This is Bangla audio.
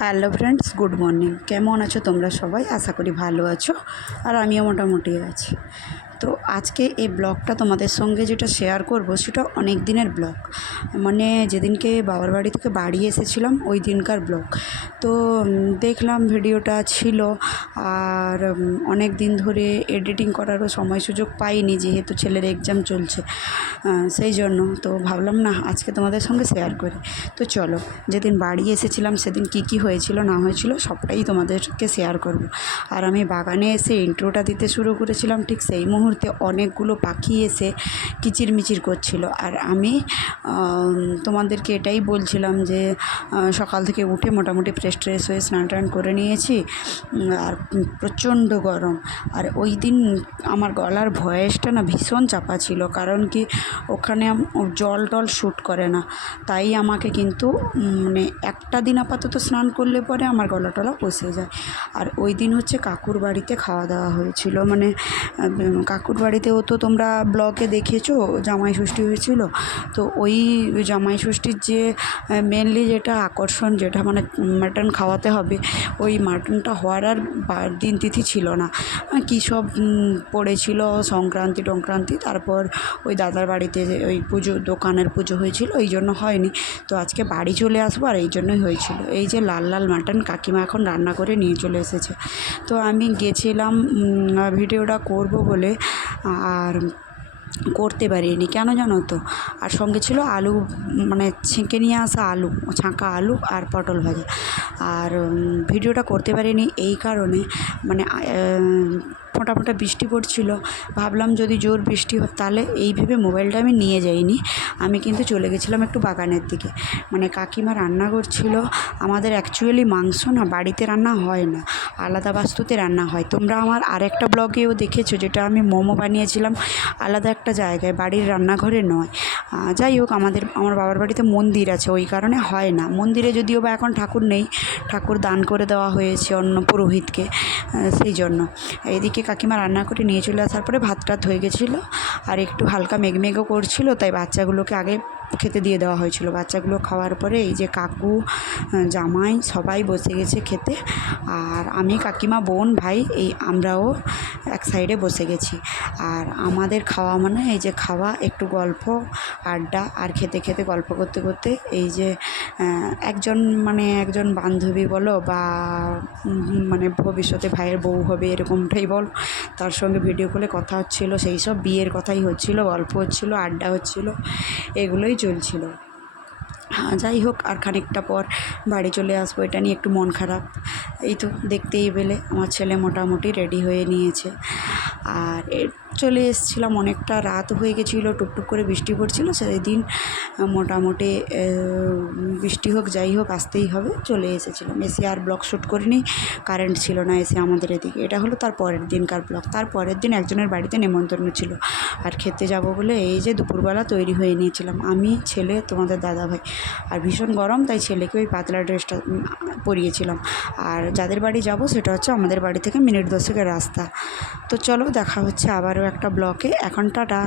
Hello friends, good morning. কেমন আছো তোমরা সবাই? আশা করি ভালো আছো, আর আমিও মোটামুটি আছি। তো আজকে এই ব্লগটা তোমাদের সঙ্গে যেটা শেয়ার করব সেটা অনেক দিনের ব্লগ, মানে যেদিনকে বাবার বাড়ি থেকে বাড়ি এসেছিলাম ওই দিনকার ব্লগ। তো দেখলাম ভিডিওটা ছিল, আর অনেক দিন ধরে এডিটিং করারও সময় সুযোগ পাইনি, যেহেতু ছেলের এক্সাম চলছে। সেই জন্য তো ভাবলাম না আজকে তোমাদের সঙ্গে শেয়ার করি। তো চলো, যেদিন বাড়ি এসেছিলাম সেদিন কি হয়েছিল না হয়েছিল সবটাই তোমাদেরকে শেয়ার করব। আর আমি বাগানে এসে ইন্ট্রোটা দিতে শুরু করেছিলাম, ঠিক সেই মুহূর্তে অনেকগুলো পাখি এসে কিচিরমিচির করছিল। আর আমি তোমাদেরকে এটাই বলছিলাম যে সকাল থেকে উঠে মোটামুটি ফ্রেশ হয়ে স্নান টান করে নিয়েছি, আর প্রচণ্ড গরম। আর ওই দিন আমার গলার ভয়েসটা না ভীষণ চাপা ছিল, কারণ কি ওখানে জল টল শ্যুট করে না, তাই আমাকে কিন্তু মানে একটা দিন আপাতত স্নান করলে পরে আমার গলা টলা বসে যায়। আর ওই দিন হচ্ছে কাকুর বাড়িতে খাওয়া দাওয়া হয়েছিল, মানে কাকুর বাড়িতেও তো তোমরা ব্লগে দেখেছো জামাই ষষ্ঠী হয়েছিল। তো ওই জামাই ষষ্ঠীর যে মেনলি যেটা আকর্ষণ, যেটা মানে মাটন খাওয়াতে হবে, ওই মাটনটা হওয়ার আর দিন তিথি ছিল না, কী সব পড়েছিল সংক্রান্তি টংক্রান্তি। তারপর ওই দাদার বাড়িতে ওই পুজো, দোকানের পুজো হয়েছিল, এই জন্য হয়নি। তো আজকে বাড়ি চলে আসবো, আর এই জন্যই হয়েছিল। এই যে লাল লাল মাটন কাকিমা এখন রান্না করে নিয়ে চলে এসেছে। তো আমি গেছিলাম ভিডিওটা করব বলে, আর করতে পারিনি, কেন জানো তো? আর সঙ্গে ছিল আলু, মানে ছেঁকে নিয়ে আসা আলু, ছাঁকা আলু আর পটল ভাজা। আর ভিডিওটা করতে পারিনি এই কারণে, মানে ফোঁটা ফোঁটা বৃষ্টি পড়ছিল। ভাবলাম যদি জোর বৃষ্টি হয় তাহলে, এই ভেবে মোবাইলটা আমি নিয়ে যাইনি। আমি কিন্তু চলে গেছিলাম একটু বাগানের দিকে, মানে কাকিমা রান্না করছিল। আমাদের অ্যাকচুয়ালি মাংস না বাড়িতে রান্না হয় না, আলাদা বাস্তুতে রান্না হয়। তোমরা আমার আরেকটা ব্লগেও দেখেছো, যেটা আমি মোমো বানিয়েছিলাম আলাদা একটা জায়গায়, বাড়ির রান্নাঘরে নয়। যাই হোক, আমার বাবার বাড়িতে মন্দির আছে, ওই কারণে হয় না। মন্দিরে যদিও বা এখন ঠাকুর নেই, ঠাকুর দান করে দেওয়া হয়েছে অন্য পুরোহিতকে, সেই জন্য। এইদিকে কাকিমা রান্না করে নিয়ে চলে আসার পরে ভাত টাত হয়ে গেছিলো, আর একটু হালকা মেঘমেঘও করছিল, তাই বাচ্চাগুলোকে আগে খেতে দিয়ে দেওয়া হয়েছিল। বাচ্চাগুলো খাওয়ার পরে এই যে কাকু, জামাই সবাই বসে গেছে খেতে, আর আমি, কাকিমা, বোন, ভাই এই আমরাও এক সাইডে বসে গেছি। আর আমাদের খাওয়া মানে এই যে খাওয়া, একটু গল্প আড্ডা, আর খেতে খেতে গল্প করতে করতে এই যে একজন বান্ধবী বলো বা মানে ভবিষ্যতে ভাইয়ের বউ হবে এরকমটাই বল, তার সঙ্গে ভিডিও কলে কথা হচ্ছিলো, সেই সব বিয়ের কথাই হচ্ছিলো, গল্প হচ্ছিলো, আড্ডা হচ্ছিলো, এগুলোই চলছিল। যাই হোক, আর খানিকটা পর বাড়ি চলে আসবো, এটা নিয়ে একটু মন খারাপ। এই তো দেখতেই পেলে আমার ছেলে মোটামুটি রেডি হয়ে নিয়েছে, আর চলে এসেছিলাম। অনেকটা রাত হয়ে গেছিলো, টুকটুক করে বৃষ্টি পড়ছিল সেই দিন। মোটামুটি বৃষ্টি হোক যাই হোক আসতেই হবে, চলে এসেছিলাম। এসে আর ব্লগ শ্যুট করিনি, কারেন্ট ছিল না এসে আমাদের এদিকে। এটা হলো তার পরের দিনকার ব্লগ। তার পরের দিন একজনের বাড়িতে নেমন্তন্ন ছিল, আর খেতে যাব বলে এই যে দুপুরবেলা তৈরি হয়ে নিয়েছিলাম আমি, ছেলে, তোমাদের দাদাভাই। আর ভীষণ গরম, তাই ছেলেকে ওই পাতলা ড্রেসটা পরিয়েছিলাম। আর যাদের বাড়ি যাব সেটা হচ্ছে আমাদের বাড়ি থেকে মিনিট 10-এর রাস্তা। তো চলো, দেখা হচ্ছে আবারও একটা ব্লগে। এখন টাটা।